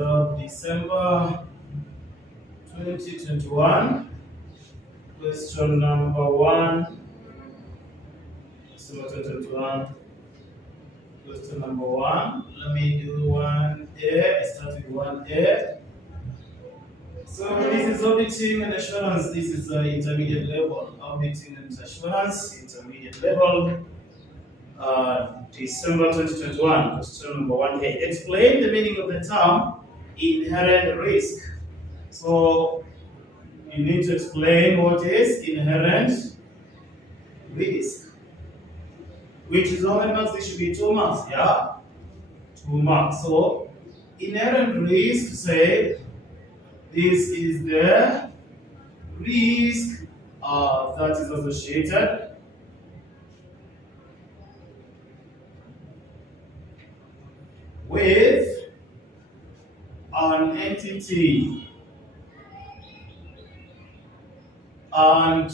of December 2021. Question number 1. December 2021. Question number 1. Let me do 1A. I start with 1A. So this is auditing and assurance. This is the intermediate level. Auditing and assurance, intermediate level. December 2021. Question number 1A. Explain the meaning of the term inherent risk. So you need to explain what is inherent risk. Which is how many marks? This should be 2 marks, yeah? 2 marks. So inherent risk, say this is the risk that is associated with an entity and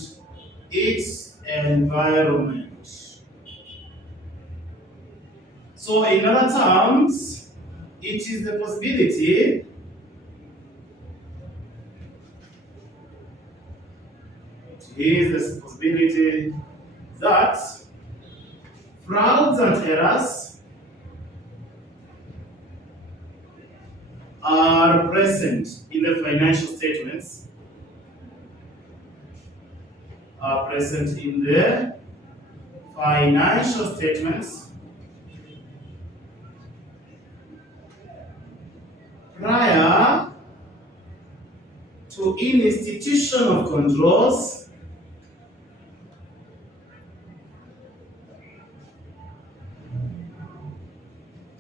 its environment. So in other terms, it is the possibility that frauds and errors are present in the financial statements, prior to institution of controls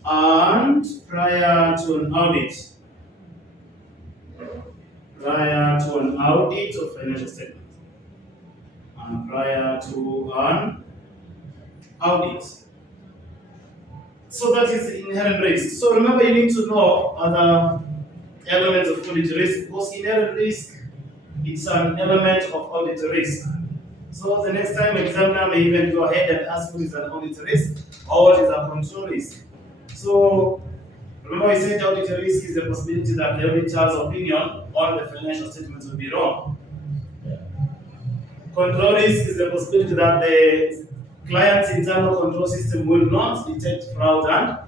and prior to an audit. Prior to an audit of financial statements and prior to an audit. So that is inherent risk. So remember, you need to know other elements of audit risk, because inherent risk, it's an element of audit risk. So the next time examiner may even go ahead and ask what is an audit risk or what is a control risk. So remember, I said audit risk is the possibility that the auditor's opinion on the financial statements will be wrong. Control risk is the possibility that the client's internal control system will not detect fraud and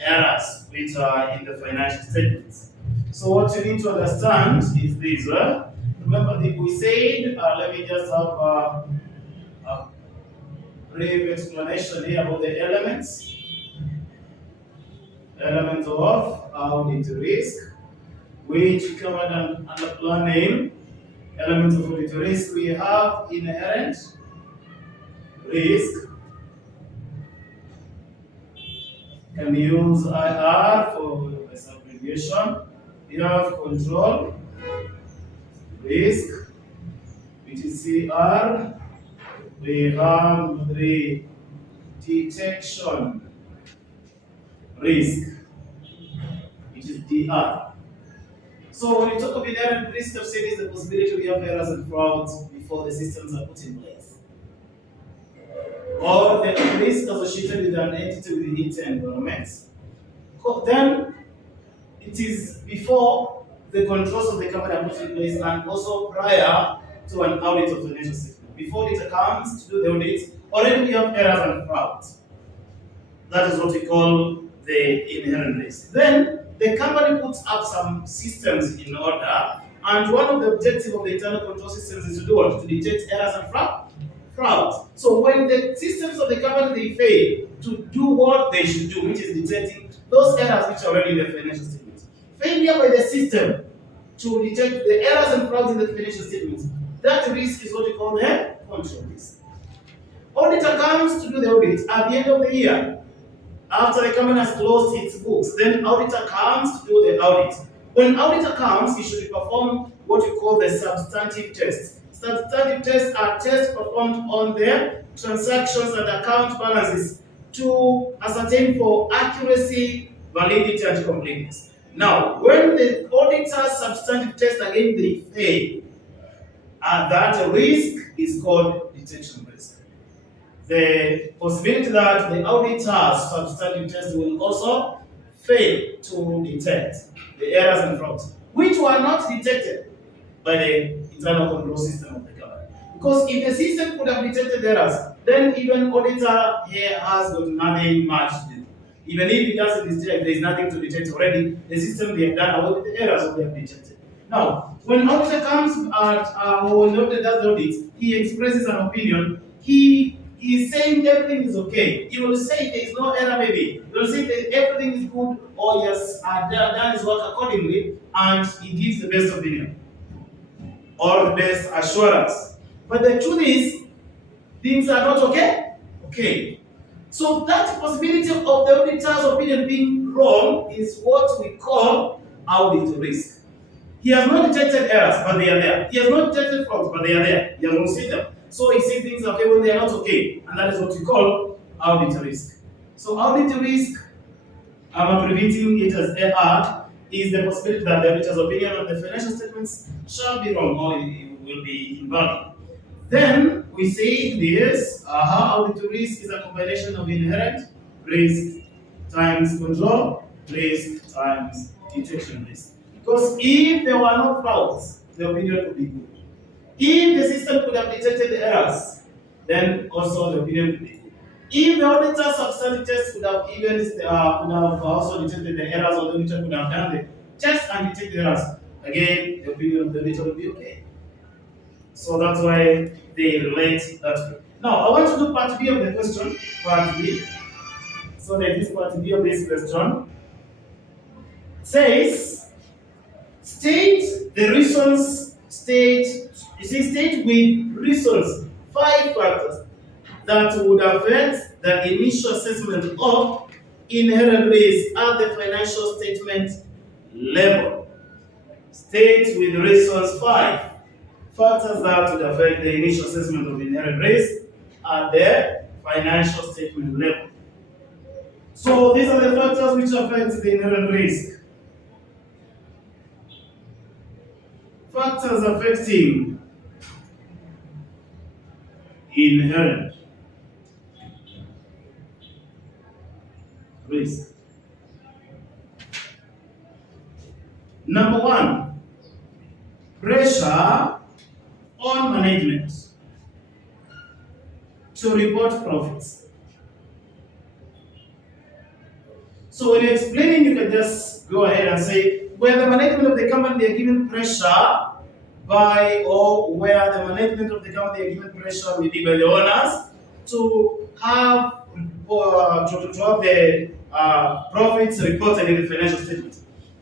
errors which are in the financial statements. So what you need to understand is this. Remember, we said, let me just have a brief explanation here about the elements. Elements of audit risk, which covered under plan name. Elements of audit risk, we have inherent risk. Can use IR for this abbreviation. We have control risk, which is CR. We have the detection risk, which is DR. So when you talk of inherent risk, I've said is the possibility we have errors and frauds before the systems are put in place, or the risk associated with an entity within its environment. Then it is before the controls of the company are put in place, and also prior to an audit of financial statement. Before it comes to do the audit, already we have errors and frauds. That is what we call the inherent risk. Then the company puts up some systems in order, and one of the objectives of the internal control systems is to do what? To detect errors and fraud. So when the systems of the company they fail to do what they should do, which is detecting those errors which are already in the financial statements. Failure by the system to detect the errors and frauds in the financial statements, that risk is what we call the control risk. Auditor comes to do the audit at the end of the year. After the company has closed its books, then auditor comes to do the audit. When auditor comes, he should perform what we call the substantive tests. Substantive tests are tests performed on the transactions and account balances to ascertain for accuracy, validity, and completeness. Now, when the auditor's substantive test again they fail, that risk is called detection risk. The possibility that the auditor's substantive test will also fail to detect the errors and frauds, which were not detected by the internal control system of the company. Because if the system could have detected errors, then even auditor here has got nothing much to do. Even if it doesn't detect, there is nothing to detect already. The system they have done away with the errors that they have detected. Now, when auditor comes or when the auditor does the audit, he expresses an opinion. He is saying everything is okay. He will say there is no error, maybe. He will say that everything is good, or he has done his work accordingly, and he gives the best opinion or the best assurance. But the truth is, things are not okay. Okay. So that possibility of the auditor's opinion being wrong is what we call audit risk. He has not detected errors, but they are there. He has not detected frauds, but they are there. He has not seen them. So he sees things okay when they are not okay, and that is what we call audit risk. So audit risk, I'm abbreviating it as AR, is the possibility that the auditor's opinion on the financial statements shall be wrong or it will be invalid. Then we say this, audit risk is a combination of inherent risk times control risk times detection risk. Because if there were no frauds, the opinion would be good. If the system could have detected the errors, then also the opinion would be good. If the auditor's substantive test could have even could have also detected the errors, or the auditor could have done the test and detect the errors, again the opinion of the auditor will be okay. So that's why they relate that way. Now I want to do part B of the question, part B. So that this part B of this question says, state the reasons, state with reasons 5 factors that would affect the initial assessment of inherent risk at the financial statement level. State with reasons 5 factors that would affect the initial assessment of inherent risk at the financial statement level. So these are the factors which affect the inherent risk. Factors affecting inherent risk. Number 1, pressure on management to report profits. So when you're explaining, you can just go ahead and say where the management of the company they are given pressure by, or where the management of the company they are given pressure maybe by the owners to have to have the profits reported in the financial statement.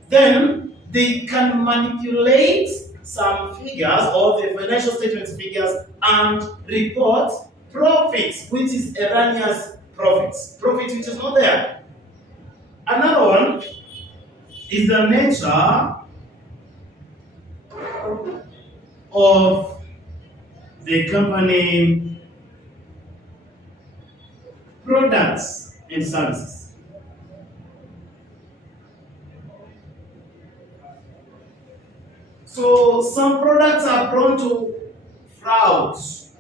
Then they can manipulate some figures or the financial statement figures and report profits, which is erroneous profits, profit which is not there. Another one is the nature of the company products and services. So some products are prone to frauds.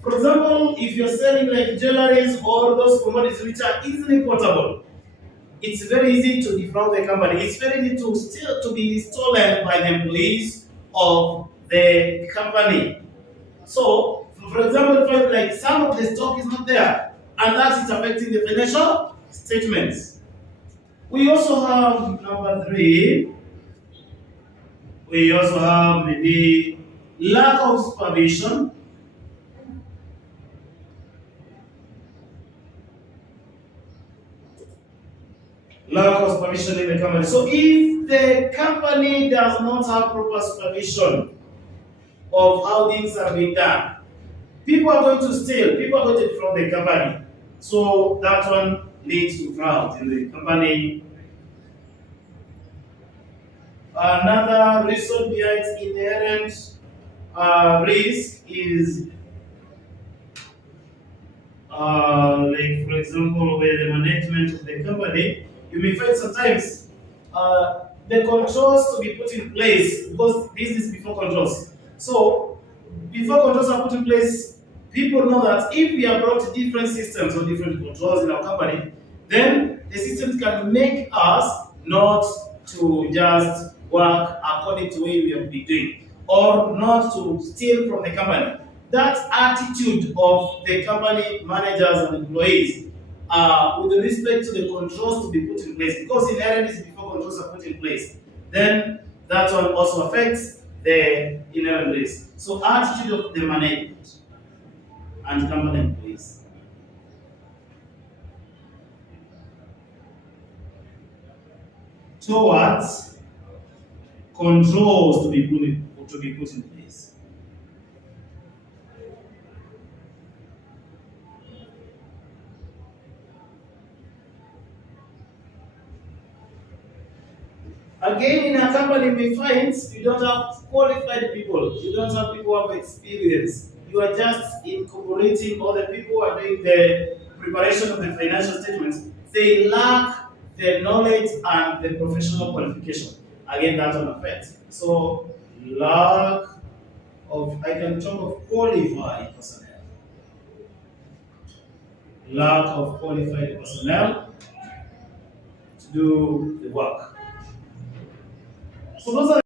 For example, if you're selling like jewelries or those commodities which are easily portable, it's very easy to defraud the company. It's very easy to be stolen by the employees of the company. So, for example, like some of the stock is not there, and that is affecting the financial statements. We also have number 3. We also have maybe lack of supervision. Lack of supervision in the company. So if the company does not have proper supervision of how things are being done, people are going to steal, people are going to defraud the company. So that one leads to fraud in the company. Another reason behind inherent risk is like, for example, where the management of the company, you may find sometimes the controls to be put in place, because this is before controls. So before controls are put in place, people know that if we have brought different systems or different controls in our company, then the systems can make us not to just work according to what we have been doing, or not to steal from the company. That attitude of the company managers and employees with respect to the controls to be put in place, because inherently before controls are put in place, then that one also affects the inherent risk. So attitude of the management and company employees. Towards controls to be put in place. Again, in a company, we find you don't have qualified people. You don't have people who have experience. You are just incorporating all the people who are doing the preparation of the financial statements. They lack the knowledge and the professional qualification. Again, that will affect. So, lack of, I can talk of qualified personnel. Lack of qualified personnel to do the work. So those are